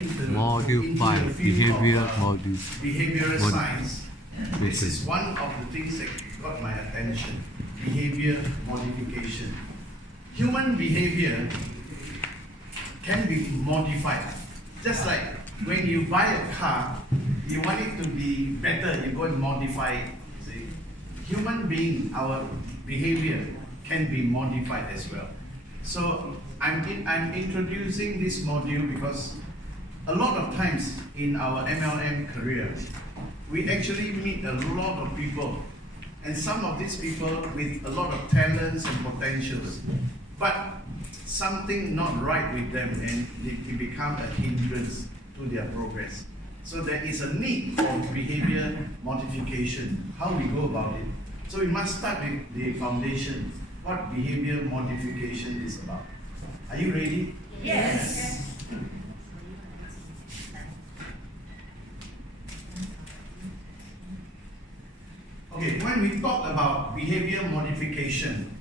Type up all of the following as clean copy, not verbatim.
Module 5, Behavior Modules. Behavioral science. This is one of the things that got my attention. Behavior modification. Human behavior can be modified. Just like when you buy a car, you want it to be better, you go and modify it. See? Human being, our behavior can be modified as well. So I'm introducing this module because a lot of times in our MLM career, we actually meet a lot of people, and some of these people with a lot of talents and potentials, but something not right with them, and it become a hindrance to their progress. So there is a need for behavior modification, how we go about it. So we must start with the foundation, what behavior modification is about. Are you ready? Yes. Okay, when we talk about behavior modification,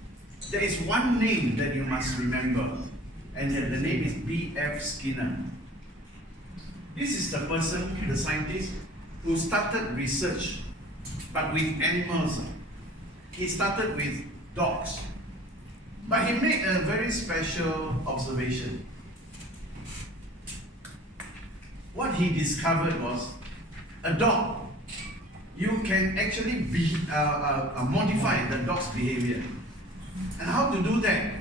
there is one name that you must remember, and the name is B.F. Skinner. This is the person, the scientist, who started research, but with animals. He started with dogs. But he made a very special observation. What he discovered was a dog, you can actually modify the dog's behavior. And how to do that?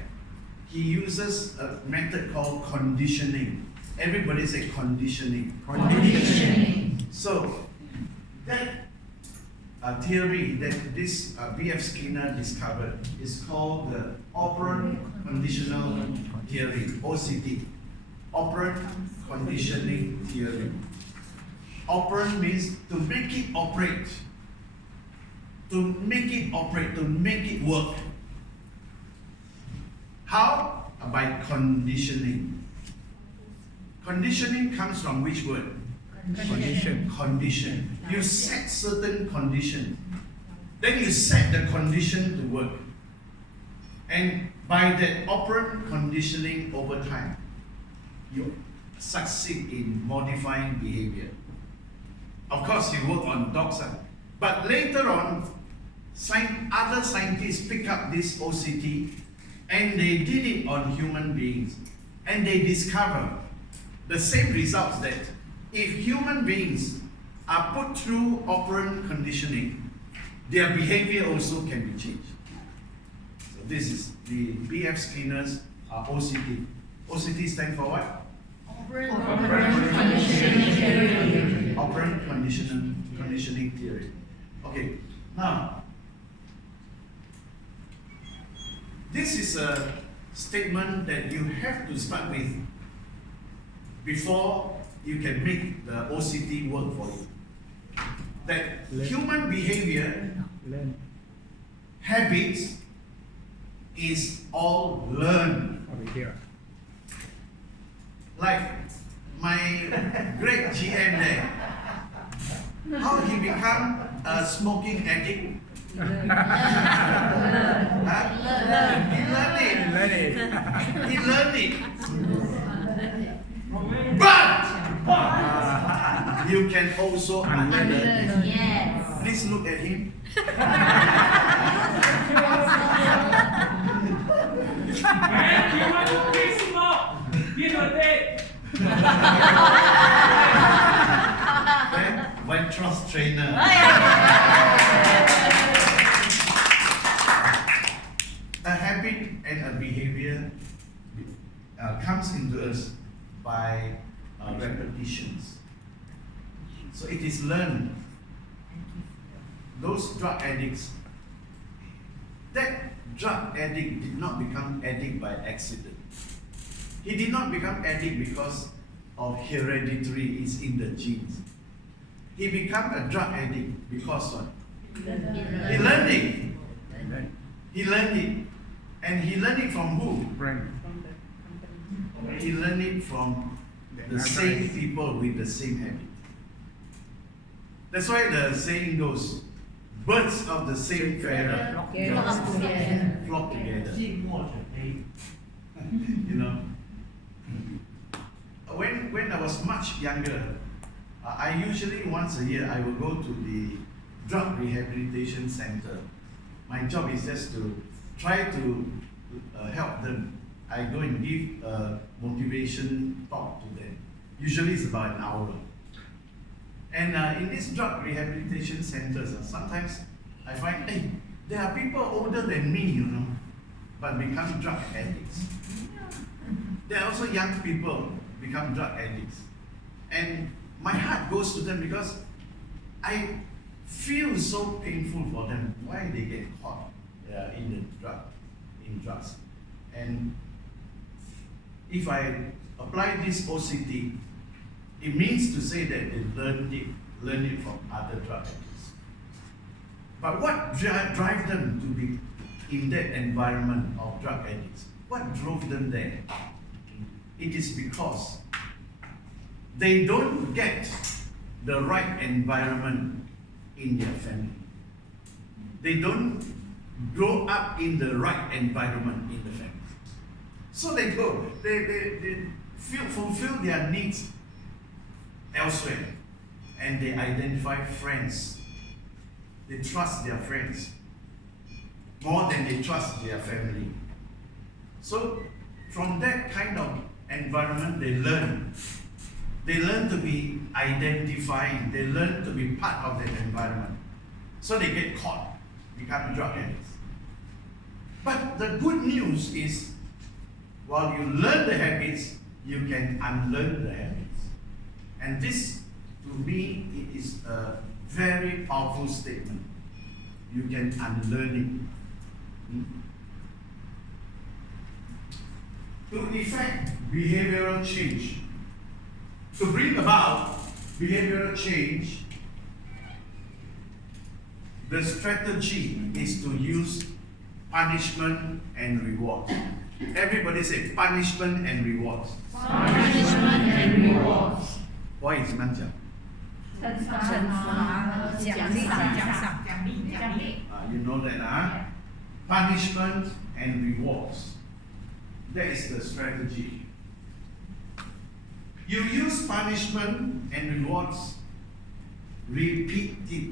He uses a method called conditioning. Everybody say conditioning. Conditioning. So that theory that this B.F. Skinner discovered is called the operant conditional theory, OCT. Operant conditioning theory. Operant means to make it operate. To make it operate, to make it work. How? By conditioning. Conditioning comes from which word? Condition. Condition. You set certain conditions. Then you set the condition to work. And by that operant conditioning over time, you succeed in modifying behavior. Of course, you work on dogs, but later on, other scientists pick up this OCT and they did it on human beings, and they discover the same results, that if human beings are put through operant conditioning, their behavior also can be changed. So this is the B.F. Skinner's OCT. OCT stands for what? Operant conditioning theory. Operant conditioning theory. Okay, now this is a statement that you have to start with before you can make the OCT work for you. That human behavior, habits, is all learned. Like my great GM there, how he become a smoking addict? He learned it. But you can also unlearn it. Yes. Please look at him. When trust trainer. A habit and a behavior comes into us by repetitions. So it is learned. Those drug addicts, that drug addict did not become addict by accident. He did not become addict because of hereditary, it's in the genes. He became a drug addict because what? He learned it. He learned it. And he learned it from who? He learned it from the same people with the same habit. That's why the saying goes, birds of the same feather flock together. You know, when I was much younger, I usually once a year I will go to the drug rehabilitation center. My job is just to try to help them. I go and give a motivation talk to them. Usually it's about an hour. And in these drug rehabilitation centers, sometimes I find, hey, there are people older than me, you know, but become drug addicts. There are also young people become drug addicts. And my heart goes to them because I feel so painful for them. Why they get caught in drugs. And if I apply this OCT, it means to say that they learn it from other drug addicts. But what drives them to be in that environment of drug addicts? What drove them there? It is because they don't get the right environment in their family. They don't grow up in the right environment in the family. So they fulfill their needs elsewhere, and they identify friends. They trust their friends more than they trust their family. So from that kind of environment, they learn. They learn to be identifying. They learn to be part of that environment. So they get caught, become drug addicts. But the good news is, while you learn the habits, you can unlearn the habits. And this, to me, it is a very powerful statement. You can unlearn it. To effect behavioral change, to bring about behavioral change, the strategy is to use punishment and reward. Everybody say punishment and rewards. Punishment and rewards. 我也是这样讲。You know that, huh? Punishment and rewards. That is the strategy. You use punishment and rewards, repeat it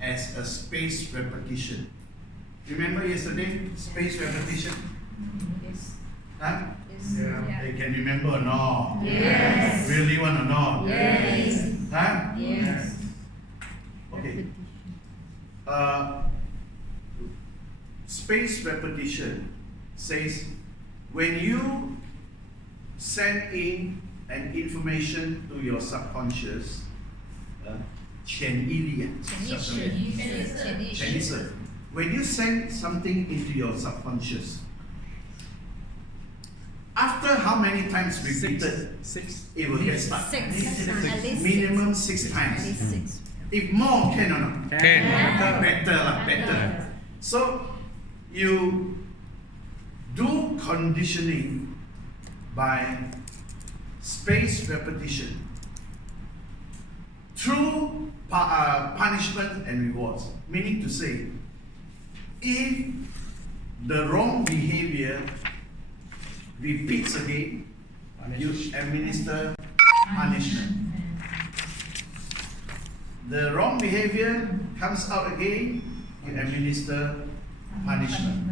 as a spaced repetition. Remember yesterday, spaced repetition? Yes. Huh? Yeah. They can remember or not? Yes. Really want or not? Yes. Huh? Yes. Okay. Spaced repetition says when you send in an information to your subconscious, 潜意识. When you send something into your subconscious, after how many times repeated, Six. it will get stuck. Six. Minimum 6 times. If more, can or not? Can. Better. So you do conditioning by spaced repetition through punishment and rewards. Meaning to say, if the wrong behavior repeats again, you administer punishment. The wrong behavior comes out again, you administer punishment.